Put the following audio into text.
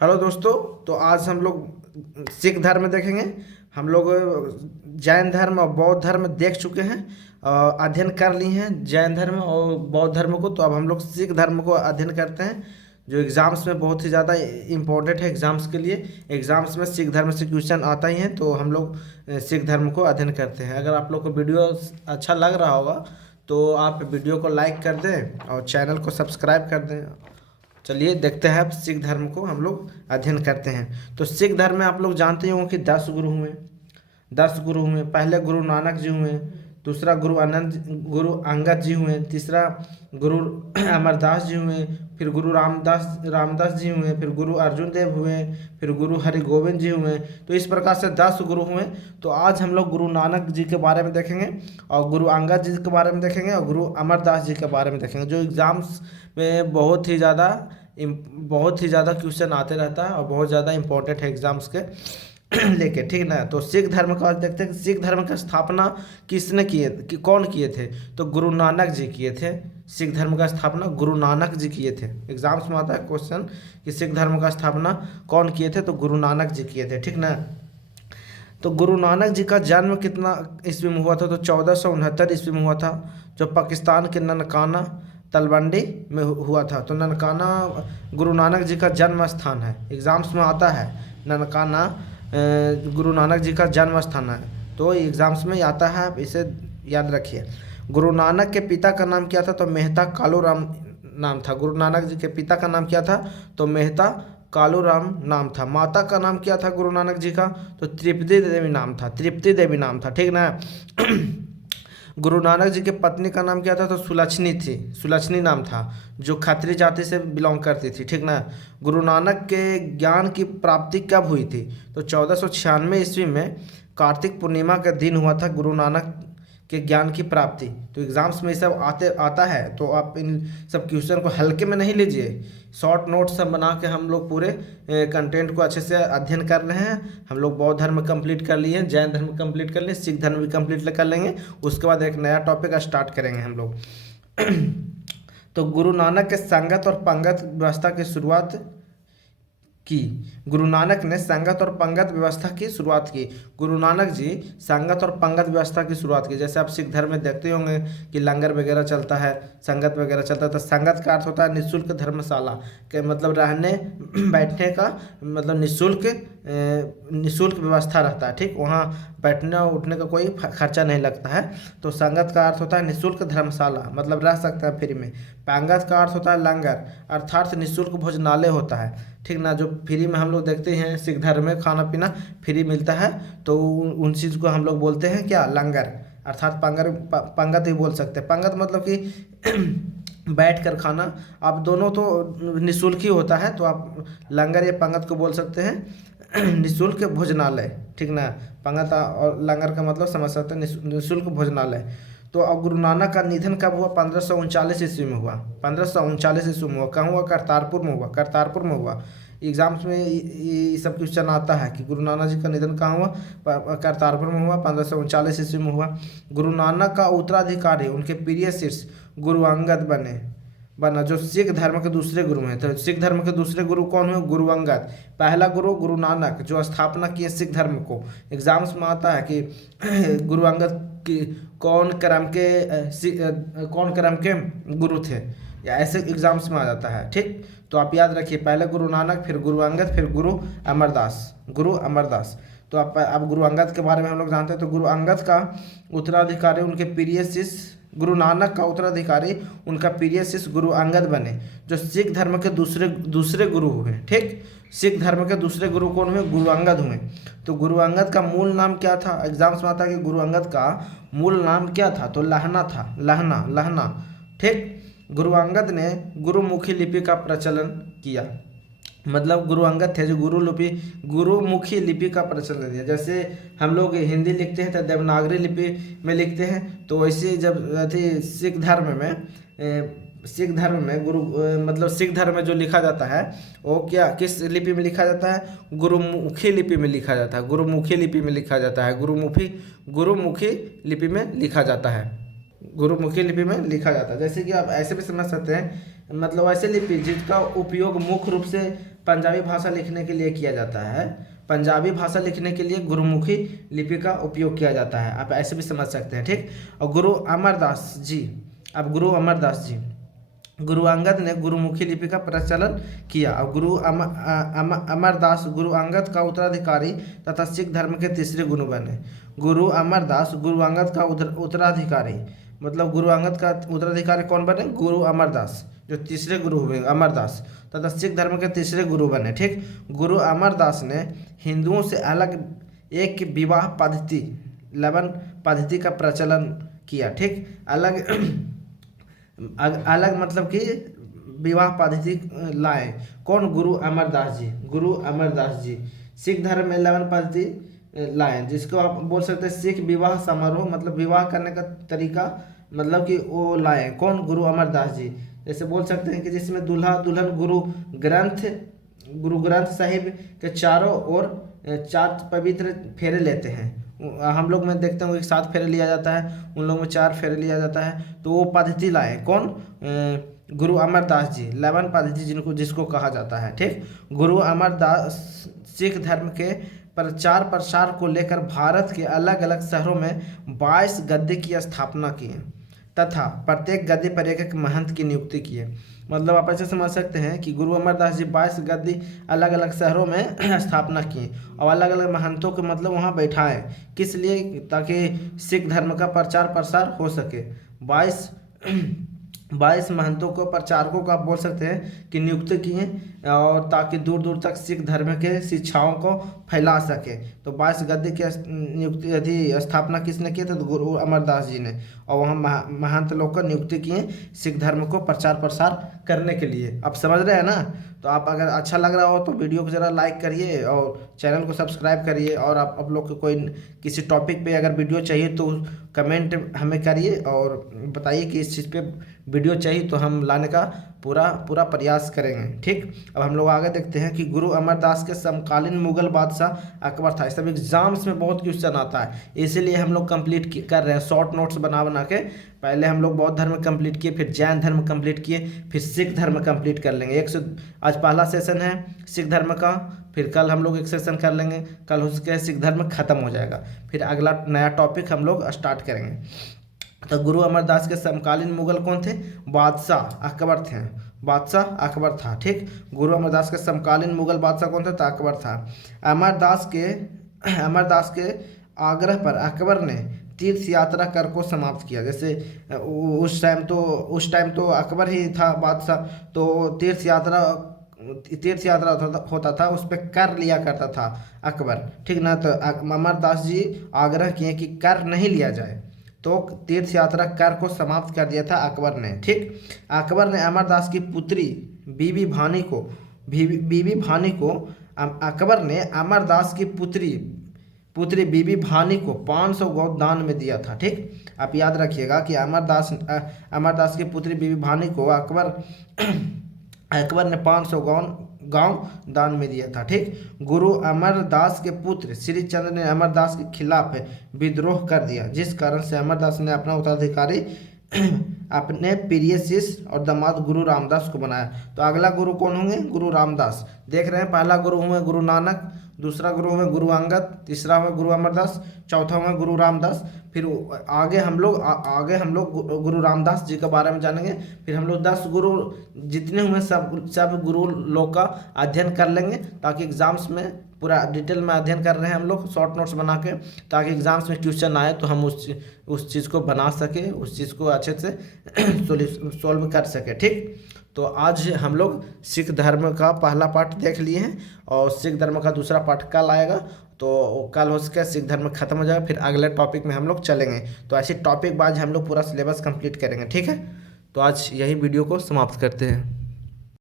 Hello दोस्तों। तो आज हम लोग सिख धर्म देखेंगे। हम लोग जैन धर्म और बौद्ध धर्म देख चुके हैं, अध्ययन कर लिए हैं जैन धर्म और बौद्ध धर्म को। तो अब हम लोग सिख धर्म को अध्ययन करते हैं, जो एग्ज़ाम्स में बहुत ही ज़्यादा इम्पोर्टेंट है। एग्ज़ाम्स के लिए एग्ज़ाम्स में सिख धर्म से क्वेश्चन आता ही है, तो हम लोग सिख धर्म को अध्ययन करते हैं। अगर आप लोग को वीडियो अच्छा लग रहा होगा तो आप वीडियो को लाइक कर दें और चैनल को सब्सक्राइब कर दें। चलिए देखते हैं अब सिख धर्म को हम लोग अध्ययन करते हैं। तो सिख धर्म में आप लोग जानते ही होंगे कि 10 गुरु हुए। 10 गुरु हुए। पहले गुरु नानक जी हुए, दूसरा गुरु अंगद जी हुए, तीसरा गुरु अमरदास जी हुए, फिर गुरु रामदास जी हुए, फिर गुरु अर्जुन देव हुए, फिर गुरु हरि गोविंद जी हुए। तो इस प्रकार से 10 गुरु हुए। तो आज हम लोग गुरु नानक जी के बारे में देखेंगे और गुरु अंगद जी के बारे में देखेंगे और गुरु अमरदास जी के बारे में देखेंगे, जो एग्ज़ाम्स में बहुत ही ज़्यादा क्वेश्चन आते रहता है और बहुत ज़्यादा इंपॉर्टेंट है एग्ज़ाम्स के लेके, ठीक ना। तो सिख धर्म का देखते हैं, सिख धर्म की स्थापना किसने कौन किए थे। तो गुरु नानक जी किए थे। सिख धर्म का स्थापना गुरु नानक जी किए थे। एग्जाम्स में आता है क्वेश्चन कि सिख धर्म का स्थापना कौन किए थे, तो गुरु नानक जी किए थे, ठीक ना। तो गुरु नानक जी का जन्म कितना ईस्वी में हुआ था, तो 1469 ईस्वी में हुआ था, जो पाकिस्तान के ननकाना तलवंडी में हुआ था। तो ननकाना गुरु नानक जी का जन्म स्थान है। एग्ज़ाम्स में आता है ननकाना गुरु नानक जी का जन्म स्थान है, तो एग्ज़ाम्स में आता है, आप इसे याद रखिए। गुरु नानक के पिता का नाम क्या था, तो मेहता कालूराम नाम था। गुरु नानक जी के पिता का नाम क्या था, तो मेहता कालूराम नाम था। माता का नाम क्या था गुरु नानक जी का, तो तृप्ति देवी नाम था। तृप्ति देवी नाम था, ठीक ना। गुरु नानक जी के पत्नी का नाम क्या था, तो सुलक्षणी थी। सुलक्षणी नाम था, जो खत्री जाति से बिलोंग करती थी, ठीक ना। गुरु नानक के ज्ञान की प्राप्ति कब हुई थी, तो 1496 ईस्वी में कार्तिक पूर्णिमा का दिन हुआ था गुरु नानक के ज्ञान की प्राप्ति। तो एग्ज़ाम्स में ये सब आता है, तो आप इन सब क्वेश्चन को हल्के में नहीं लीजिए। शॉर्ट नोट सब बना के हम लोग पूरे कंटेंट को अच्छे से अध्ययन कर रहे हैं। हम लोग बौद्ध धर्म कंप्लीट कर लिए, जैन धर्म कंप्लीट कर लिए, सिख धर्म भी कंप्लीट कर लेंगे। उसके बाद एक नया टॉपिक स्टार्ट करेंगे हम लोग। तो गुरु नानक के संगत और पंगत व्यवस्था की शुरुआत की। गुरु नानक ने संगत और पंगत व्यवस्था की शुरुआत की। गुरु नानक जी संगत और पंगत व्यवस्था की शुरुआत की। जैसे आप सिख धर्म में देखते होंगे कि लंगर वगैरह चलता है, संगत वगैरह चलता है। तो संगत का अर्थ होता है निःशुल्क धर्मशाला के, मतलब रहने बैठने का, मतलब निःशुल्क व्यवस्था रहता है, ठीक। वहाँ बैठने उठने का कोई खर्चा नहीं लगता है। तो संगत का अर्थ होता है निःशुल्क धर्मशाला, मतलब रह सकता है फ्री में। पंगत का अर्थ होता है लंगर, अर्थात निःशुल्क भोजनालय होता है, ठीक ना। जो फ्री में हम लोग देखते हैं सिख धर्म में खाना पीना फ्री मिलता है, तो उन चीज़ को हम लोग बोलते हैं क्या, लंगर, अर्थात पंगत ही बोल सकते हैं। पंगत मतलब कि बैठ कर खाना। आप दोनों तो निःशुल्क ही होता है, तो आप लंगर या पंगत को बोल सकते हैं निःशुल्क भोजनालय, ठीक ना। पंगत और लंगर का मतलब समझ सकते हैं, निःशुल्क भोजनालय। तो अब गुरु नानक का निधन कब हुआ, 1539 ईस्वी में हुआ। 1539 ईस्वी में हुआ। कहाँ हुआ, करतारपुर में हुआ। करतारपुर में हुआ। एग्जाम्स में ये सब क्वेश्चन आता है कि गुरु नानक जी का निधन कहाँ हुआ, करतारपुर में हुआ, 1539 ईस्वी में हुआ। गुरु नानक का उत्तराधिकारी उनके प्रिय शिष्य गुरु अंगद बना, जो सिख धर्म के दूसरे गुरु हैं। तो सिख धर्म के दूसरे गुरु कौन हुए, गुरु अंगद। पहला गुरु गुरु नानक, जो स्थापना किए सिख धर्म को। एग्जाम्स में आता है कि गुरु अंगद की कौन क्रम के गुरु थे, या ऐसे एग्जाम्स में आ जाता है, ठीक। तो आप याद रखिए, पहले गुरु नानक, फिर गुरु अंगद, फिर गुरु अमरदास। तो आप अब गुरु अंगद के बारे में हम लोग जानते हैं। तो गुरु अंगद का उत्तराधिकारी उनके प्रिय शिष्य, गुरु नानक का उत्तराधिकारी उनका प्रिय शिष्य गुरु अंगद बने, जो सिख धर्म के दूसरे गुरु हुए, ठीक। सिख धर्म के दूसरे गुरु कौन हुए, गुरु अंगद हुए। तो गुरु अंगद का मूल नाम क्या था, एग्जाम्स में आता है कि गुरु अंगद का मूल नाम क्या था, तो लहना था, लहना, ठीक। गुरु अंगद ने गुरुमुखी लिपि का प्रचलन किया, मतलब गुरु अंगद थे जो गुरुमुखी लिपि का प्रचलन दिया। जैसे हम लोग हिंदी लिखते हैं तो देवनागरी लिपि में लिखते हैं, तो वैसे जब सिख धर्म में मतलब सिख धर्म में जो लिखा जाता है वो क्या, किस लिपि में लिखा जाता है, गुरुमुखी लिपि में लिखा जाता है। गुरुमुखी लिपि में लिखा जाता है। गुरुमुखी लिपि में लिखा जाता है। गुरुमुखी लिपि में लिखा जाता है। जैसे कि आप ऐसे भी समझ सकते हैं मतलब ऐसे लिपि जिसका उपयोग मुख्य रूप से पंजाबी भाषा लिखने के लिए किया जाता है। पंजाबी भाषा लिखने के लिए गुरुमुखी लिपि का उपयोग किया जाता है, आप ऐसे भी समझ सकते हैं, ठीक। और गुरु अमरदास जी, अब गुरु अमरदास जी, गुरु अंगद ने गुरुमुखी लिपि का प्रचलन किया। और अमरदास गुरु अंगद का उत्तराधिकारी तथा सिख धर्म के तीसरे गुरु बने। गुरु अमरदास गुरु अंगद का उत्तराधिकारी, मतलब गुरु अंगद का उत्तराधिकारी कौन बने? गुरु अमरदास, जो तीसरे गुरु हुए अमरदास, तथा सिख धर्म के तीसरे गुरु बने, ठीक। गुरु अमरदास ने हिंदुओं से अलग एक विवाह पद्धति, लवन पद्धति का प्रचलन किया, ठीक। अलग अलग मतलब कि विवाह पद्धति लाए। कौन? गुरु अमरदास जी। गुरु अमरदास जी सिख धर्म में लवन पद्धति लाए, जिसको आप बोल सकते हैं सिख विवाह समारोह, मतलब विवाह करने का तरीका, मतलब कि वो लाए। कौन? गुरु अमरदास जी। जैसे बोल सकते हैं कि जिसमें दूल्हा दुल्हन गुरु ग्रंथ साहिब के चारों ओर 4 पवित्र फेरे लेते हैं। हम लोग में देखते हैं एक 7 फेरे लिया जाता है, उन लोगों में 4 फेरे लिया जाता है, तो वो पद्धति लाए। कौन? गुरु अमरदास जी, लवन पद्धति जिसको कहा जाता है, ठीक। गुरु अमरदास सिख धर्म के प्रचार प्रसार को लेकर भारत के अलग अलग शहरों में 22 गद्दी की स्थापना की तथा प्रत्येक गद्दी पर एक महंत की नियुक्ति की। मतलब आप ऐसे समझ सकते हैं कि गुरु अमरदास जी 22 गद्दी अलग अलग शहरों में स्थापना की और अलग अलग महंतों को मतलब वहाँ बैठाएं। किस लिए? ताकि सिख धर्म का प्रचार प्रसार हो सके। 22 महंतों को, प्रचारकों को आप बोल सकते हैं कि नियुक्त किए, और ताकि दूर दूर तक सिख धर्म के शिक्षाओं को फैला सके। तो 22 गद्दी की नियुक्ति यदि स्थापना किसने की? तो गुरु अमरदास जी ने, और वहाँ महंत लोग को नियुक्ति किए सिख धर्म को प्रचार प्रसार करने के लिए। आप समझ रहे हैं ना? तो आप अगर अच्छा लग रहा हो तो वीडियो को ज़रा लाइक करिए और चैनल को सब्सक्राइब करिए। और आप लोग को कोई किसी टॉपिक पे अगर वीडियो चाहिए तो कमेंट हमें करिए और बताइए कि इस चीज़ पे वीडियो चाहिए, तो हम लाने का पूरा प्रयास करेंगे, ठीक। अब हम लोग आगे देखते हैं कि गुरु अमरदास के समकालीन मुगल बादशाह अकबर था। इस सब एग्जाम्स में बहुत क्वेश्चन आता है, इसीलिए हम लोग कंप्लीट कर रहे हैं शॉर्ट नोट्स बना के। पहले हम लोग बौद्ध धर्म कंप्लीट किए, फिर जैन धर्म कंप्लीट किए, फिर सिख धर्म कंप्लीट कर लेंगे। आज पहला सेशन है सिख धर्म का, फिर कल हम लोग एक सेशन कर लेंगे, कल उसके सिख धर्म खत्म हो जाएगा, फिर अगला नया टॉपिक हम लोग स्टार्ट करेंगे। तो गुरु अमरदास के समकालीन मुगल कौन थे? बादशाह अकबर थे, बादशाह अकबर था, ठीक। गुरु अमरदास के समकालीन मुगल बादशाह कौन थे? तो अकबर था। अमरदास के आग्रह पर अकबर ने तीर्थ यात्रा कर को समाप्त किया। जैसे उस टाइम तो अकबर ही था बादशाह, तो तीर्थ यात्रा होता था, उस पर कर लिया करता था अकबर, ठीक ना। तो अमरदास जी आग्रह किए कि कर नहीं लिया जाए, तो तीर्थ यात्रा कर को समाप्त कर दिया था अकबर ने, ठीक। अकबर ने अमरदास की पुत्री बीबी भानी को अकबर ने अमरदास की पुत्री बीबी भानी को 500 गौ दान में दिया था, ठीक। आप याद रखिएगा कि अमरदास की पुत्री बीबी भानी को अकबर ने 500 गांव दान में दिया था, ठीक। गुरु अमरदास के पुत्र श्री चंद्र ने अमरदास के खिलाफ विद्रोह कर दिया, जिस कारण से अमरदास ने अपना उत्तराधिकारी अपने प्रिय शिष्य और दामाद गुरु रामदास को बनाया। तो अगला गुरु कौन होंगे? गुरु रामदास। देख रहे हैं, पहला गुरु हुए गुरु नानक, दूसरा गुरु हुए गुरु अंगद, तीसरा हुआ गुरु अमरदास, चौथा हुआ गुरु रामदास। फिर आगे हम लोग गुरु रामदास जी के बारे में जानेंगे। फिर हम लोग 10 गुरु जितने हुए सब गुरु लोग का अध्ययन कर लेंगे, ताकि एग्जाम्स में पूरा डिटेल में अध्ययन कर रहे हैं हम लोग शॉर्ट नोट्स बना के, ताकि एग्जाम्स में क्वेश्चन आए तो हम उस चीज़ को बना सके, उस चीज़ को अच्छे से सॉल्व कर सके, ठीक। तो आज हम लोग सिख धर्म का पहला पार्ट देख लिए हैं, और सिख धर्म का दूसरा पार्ट कल आएगा। तो कल हो सके सिख धर्म खत्म हो जाएगा, फिर अगले टॉपिक में हम लोग चलेंगे। तो ऐसे टॉपिक बाद हम लोग पूरा सिलेबस कंप्लीट करेंगे, ठीक है। तो आज यही वीडियो को समाप्त करते हैं।